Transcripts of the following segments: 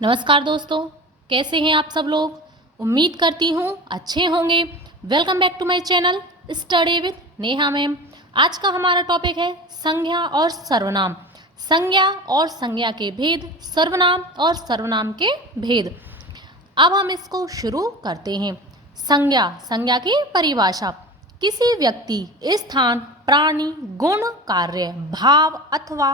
नमस्कार दोस्तों, कैसे हैं आप सब लोग। उम्मीद करती हूँ अच्छे होंगे। Welcome back to my channel study with Neha ma'am. आज का हमारा टॉपिक है संज्ञा और सर्वनाम। संज्ञा और संज्ञा के भेद, सर्वनाम और सर्वनाम के भेद। अब हम इसको शुरू करते हैं। संज्ञा, संज्ञा की परिभाषा। किसी व्यक्ति, स्थान, प्राणी, गुण, कार्य, भाव अथवा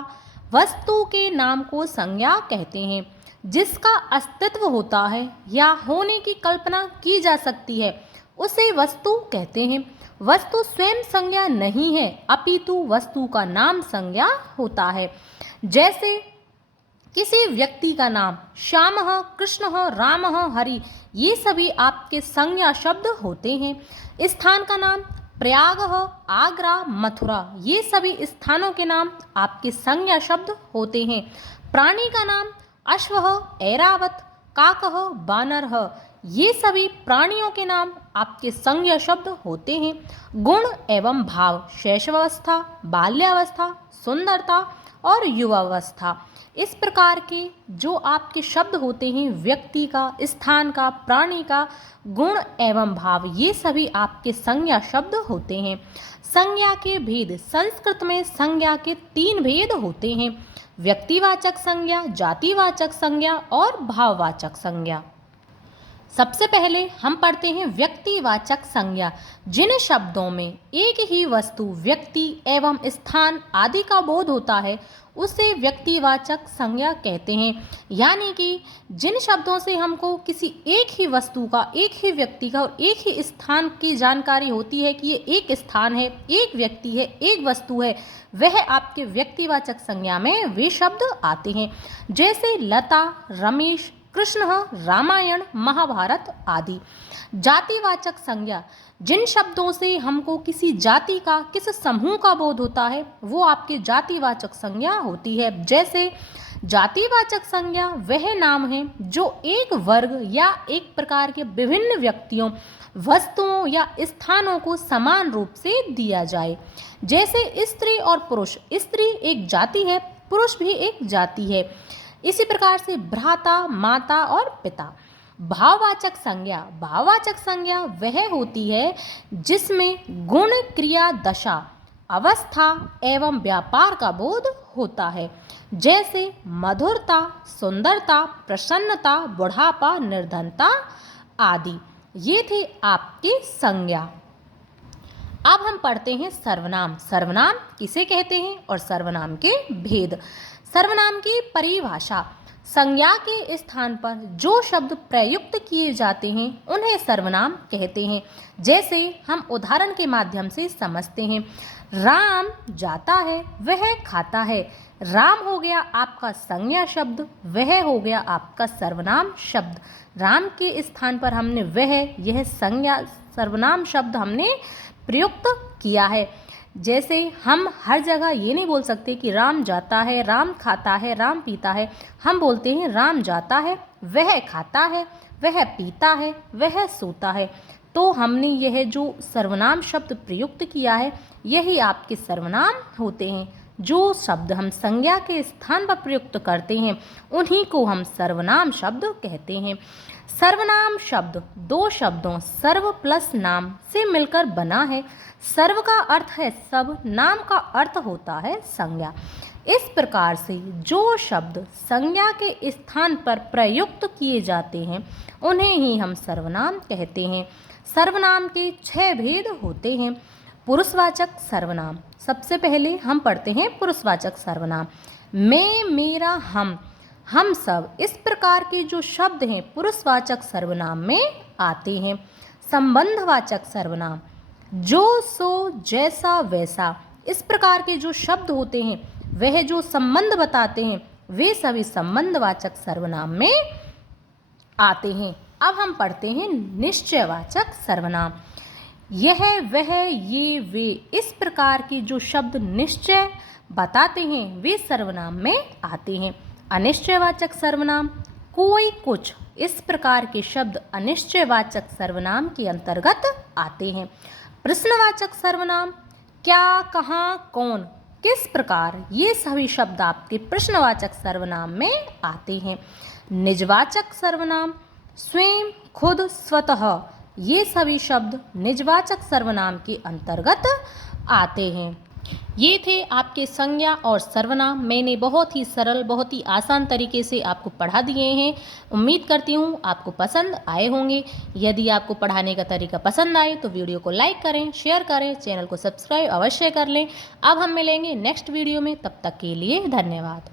वस्तु के नाम को संज्ञा कहते हैं। जिसका अस्तित्व होता है या होने की कल्पना की जा सकती है उसे वस्तु कहते हैं। वस्तु स्वयं संज्ञा नहीं है, अपितु वस्तु का नाम संज्ञा होता है। जैसे किसी व्यक्ति का नाम श्याम, कृष्ण, राम, हरि, ये सभी आपके संज्ञा शब्द होते हैं। स्थान का नाम प्रयाग, आगरा, मथुरा, ये सभी स्थानों के नाम आपके संज्ञा शब्द होते हैं। प्राणी का नाम अश्व, ऐरावत, काक, बानर, ये सभी प्राणियों के नाम आपके संज्ञा शब्द होते हैं। गुण एवं भाव, शैशवावस्था, बाल्यावस्था, सुंदरता और युवावस्था, इस प्रकार के जो आपके शब्द होते हैं, व्यक्ति का, स्थान का, प्राणी का, गुण एवं भाव, ये सभी आपके संज्ञा शब्द होते हैं। संज्ञा के भेद। संस्कृत में संज्ञा के 3 भेद होते हैं: व्यक्तिवाचक संज्ञा, जातिवाचक संज्ञा और भाववाचक संज्ञा। सबसे पहले हम पढ़ते हैं व्यक्तिवाचक संज्ञा। जिन शब्दों में एक ही वस्तु, व्यक्ति एवं स्थान आदि का बोध होता है उसे व्यक्तिवाचक संज्ञा कहते हैं। यानी कि जिन शब्दों से हमको किसी एक ही वस्तु का, एक ही व्यक्ति का और एक ही स्थान की जानकारी होती है कि ये एक स्थान है, एक व्यक्ति है, एक वस्तु है, वह आपके व्यक्तिवाचक संज्ञा में वे शब्द आते हैं। जैसे लता, रमेश, कृष्ण, रामायण, महाभारत आदि। जातिवाचक संज्ञा। जिन शब्दों से हमको किसी जाति का, किस समूह का बोध होता है वो आपकी जातिवाचक संज्ञा होती है। जैसे जातिवाचक संज्ञा वह नाम है जो एक वर्ग या एक प्रकार के विभिन्न व्यक्तियों, वस्तुओं या स्थानों को समान रूप से दिया जाए। जैसे स्त्री और पुरुष। स्त्री एक जाति है, पुरुष भी एक जाति है। इसी प्रकार से भ्राता, माता और पिता। भाववाचक संज्ञा। भाववाचक संज्ञा वह होती है जिसमें गुण, क्रिया, दशा, अवस्था एवं व्यापार का बोध होता है। जैसे मधुरता, सुंदरता, प्रसन्नता, बुढ़ापा, निर्धनता आदि। ये थे आपकी संज्ञा। अब हम पढ़ते हैं सर्वनाम। सर्वनाम किसे कहते हैं और सर्वनाम के भेद। सर्वनाम की परिभाषा। संज्ञा के स्थान पर जो शब्द प्रयुक्त किए जाते हैं उन्हें सर्वनाम कहते हैं। जैसे हम उदाहरण के माध्यम से समझते हैं। राम जाता है, वह खाता है। राम हो गया आपका संज्ञा शब्द, वह हो गया आपका सर्वनाम शब्द। राम के स्थान पर हमने वह, यह संज्ञा सर्वनाम शब्द हमने प्रयुक्त किया है। जैसे हम हर जगह ये नहीं बोल सकते कि राम जाता है, राम खाता है, राम पीता है। हम बोलते हैं राम जाता है, वह खाता है, वह पीता है, वह सोता है। तो हमने यह जो सर्वनाम शब्द प्रयुक्त किया है यही आपके सर्वनाम होते हैं। जो शब्द हम संज्ञा के स्थान पर प्रयुक्त करते हैं उन्हीं को हम सर्वनाम शब्द कहते हैं। सर्वनाम शब्द 2 शब्दों सर्व प्लस नाम से मिलकर बना है। सर्व का अर्थ है सब, नाम का अर्थ होता है संज्ञा। इस प्रकार से जो शब्द संज्ञा के स्थान पर प्रयुक्त किए जाते हैं उन्हें ही हम सर्वनाम कहते हैं। सर्वनाम के 6 भेद होते हैं। पुरुषवाचक सर्वनाम। सबसे पहले हम पढ़ते हैं पुरुषवाचक सर्वनाम। मैं, मेरा, हम सब, इस प्रकार के जो शब्द हैं पुरुषवाचक सर्वनाम में आते हैं। संबंधवाचक सर्वनाम। जो, सो, जैसा, वैसा, इस प्रकार के जो शब्द होते हैं वह जो संबंध बताते हैं वे सभी संबंधवाचक सर्वनाम में आते हैं। अब हम पढ़ते हैं निश्चयवाचक सर्वनाम। यह, वह, ये, वे, इस प्रकार के जो शब्द निश्चय बताते हैं वे सर्वनाम में आते हैं। अनिश्चयवाचक सर्वनाम। कोई, कुछ, इस प्रकार के शब्द अनिश्चयवाचक सर्वनाम के अंतर्गत आते हैं। प्रश्नवाचक सर्वनाम। क्या, कहाँ, कौन, किस प्रकार, ये सभी शब्द आपके प्रश्नवाचक सर्वनाम में आते हैं। निजवाचक सर्वनाम, स्वयं, खुद, स्वतः, ये सभी शब्द निजवाचक सर्वनाम के अंतर्गत आते हैं। ये थे आपके संज्ञा और सर्वनाम। मैंने बहुत ही सरल, बहुत ही आसान तरीके से आपको पढ़ा दिए हैं। उम्मीद करती हूँ आपको पसंद आए होंगे। यदि आपको पढ़ाने का तरीका पसंद आए तो वीडियो को लाइक करें, शेयर करें, चैनल को सब्सक्राइब अवश्य कर लें। अब हम मिलेंगे नेक्स्ट वीडियो में, तब तक के लिए धन्यवाद।